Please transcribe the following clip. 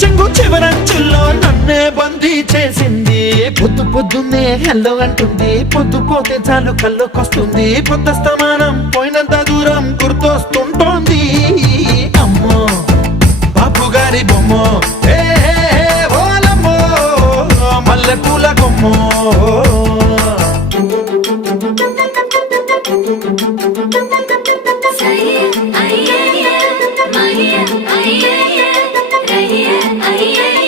చెంగు చివరంచుల్లో నన్నే బందీ చేసింది. పొద్దు పొద్దున్నే హెల్లో అంటుంది, పొద్దు పోతే చాలు కళ్ళొకొస్తుంది. పొద్దస్తమానం పోయినంత దూరం గుర్తొస్తుంటోంది. అమ్మో బాపు గారి బొమ్మో, ఓలమ్మో మల్లె పూల కొమ్మో. Ay, ay, ay, ay, ay, ay, ay, ay, ay.